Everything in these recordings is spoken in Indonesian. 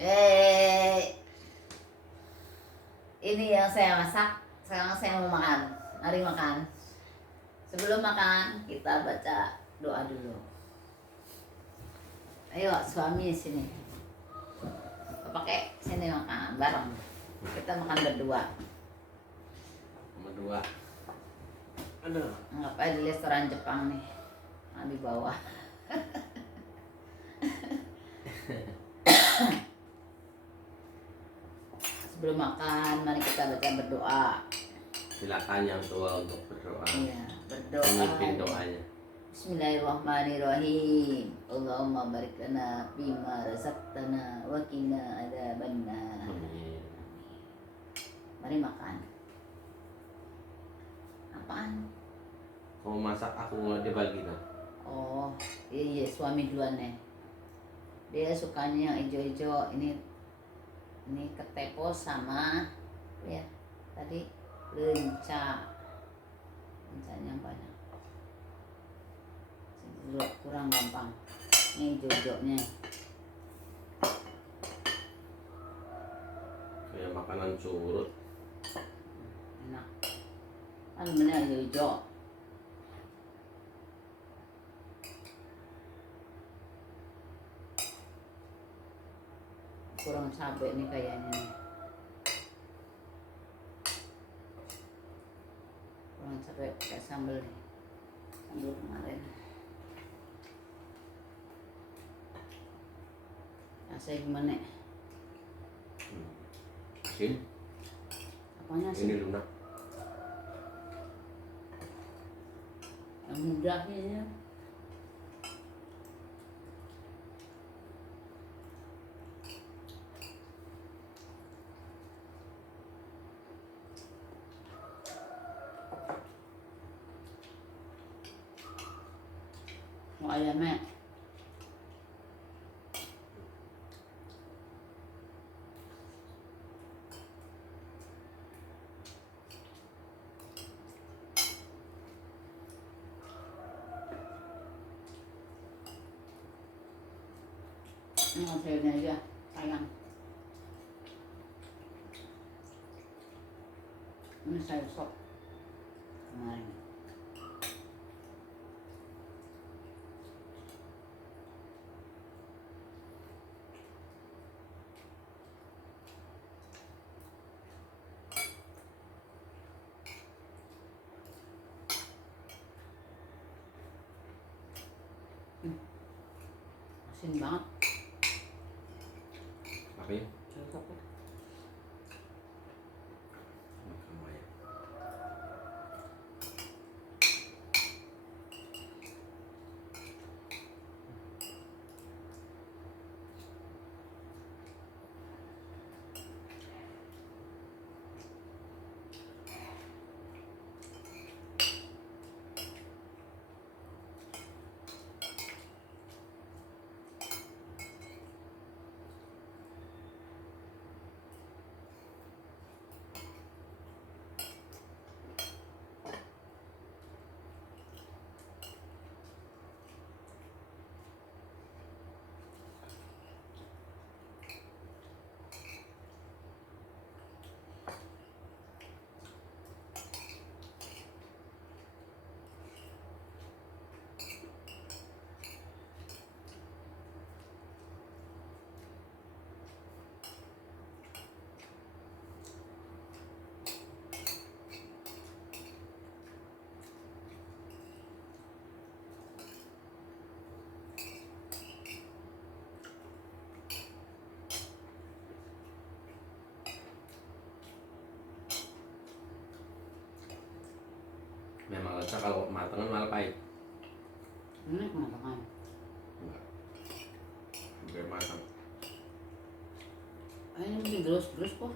Eh, ini yang saya masak. Sekarang saya mau makan. Mari makan. Sebelum makan, kita baca doa dulu. Ayo, suami sini. Pakai sini makan bareng. Kita makan berdua. Berdua. Aduh. Anggap aja di restoran Jepang nih. Di bawah. Sebelum makan, mari kita baca berdoa. Silakan yang tua untuk berdoa. Iya, berdoa. Memimpin doanya. Bismillahirrahmanirrahim. Allahumma barik lana bima razaqtana wa qina adzabannar. Amin. Mari makan. Apaan? Mau masak aku nggak dibagi kan? Oh, iya suami duluan nih. Dia sukanya yang hijau-hijau. Ini ketepo sama ya tadi lenca. Lencanya banyak. Kurang gampang. Ini hijau-hijaunya. Kayak makanan curut. Enak. Kan bener hijau-hijau. Kurang cabai nih kayaknya nih. Kurang cabai kayak sambal nih. Sambal kemarin. Rasanya gimana? Asin. Apanya sih? Ini lunak. Yang mudahnya. Mau ayamnya? Ini sayurnya aja, sayang. Ini sayur sop kemarin. Asin banget. Apa ya? Sayur sop. Makan aja. Memang lensa kalau matang malah pahit. Ini kematangan. Enggak. Sampai matang. Ini mesti gerus-gerus kok.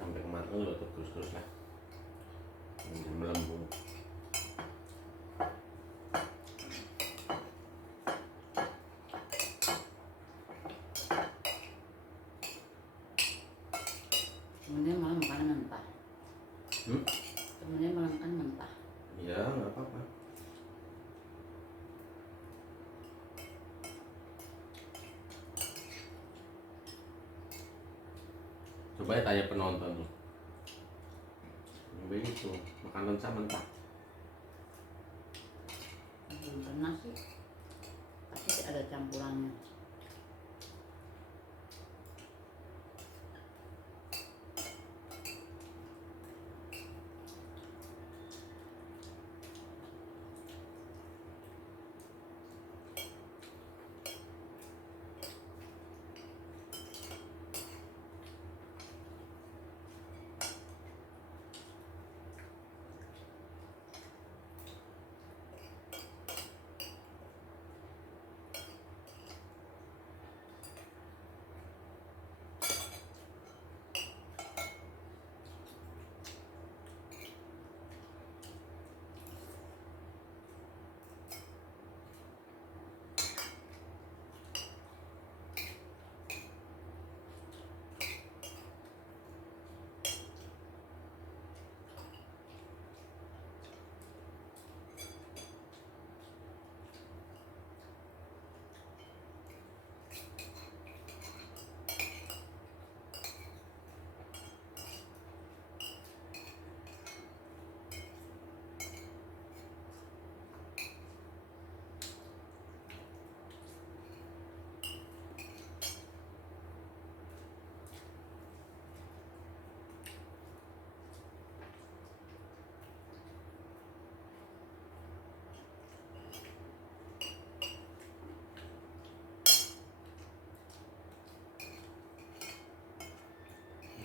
Sampai matang udah terus lah. Ini melembung. Kemudian malah makanan mentah. Hmm? Kemudian malah makan mentah. Ya nggak apa-apa. Coba ya tanya penonton tuh. Yang begitu, makanan sama mentah. Belum pernah sih. Pasti ada campurannya.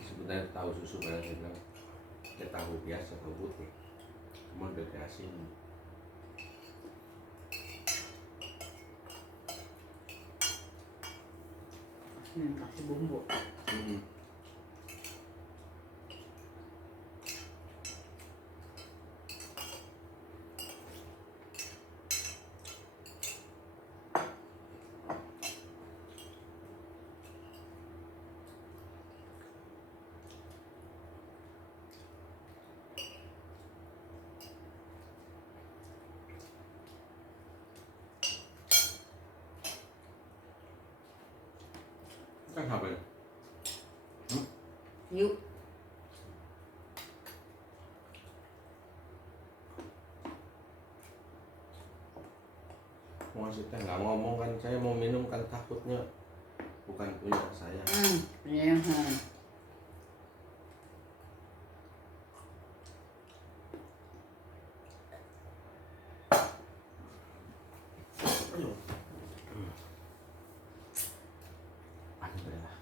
Sebenarnya tahu susu pada saya bilang, ya tahu biasa, tahu putih. Cuma udah dikasih. Kasih bumbu. Kan apa ya? Yuk. Mau ngasih teh nggak ngomong kan, saya mau minum kan takutnya bukan punya saya. Iya. Aduh. Alhamdulillah.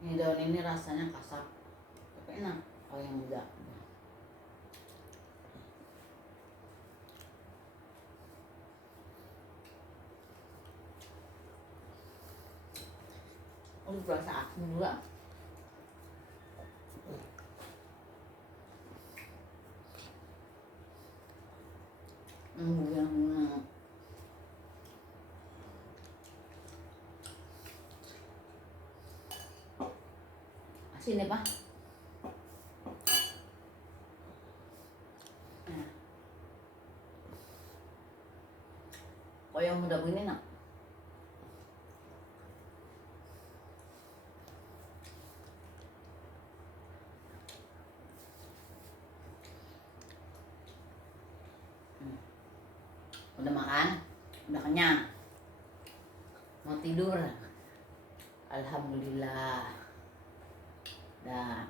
Ini daun ini rasanya kasar, tapi enak kalau yang muda. Oh, berasa asin juga. Yang asin ya, Pak? Nah. Kalau yang muda begini enak. Udah makan? Udah kenyang? Mau tidur? Alhamdulillah. Dah.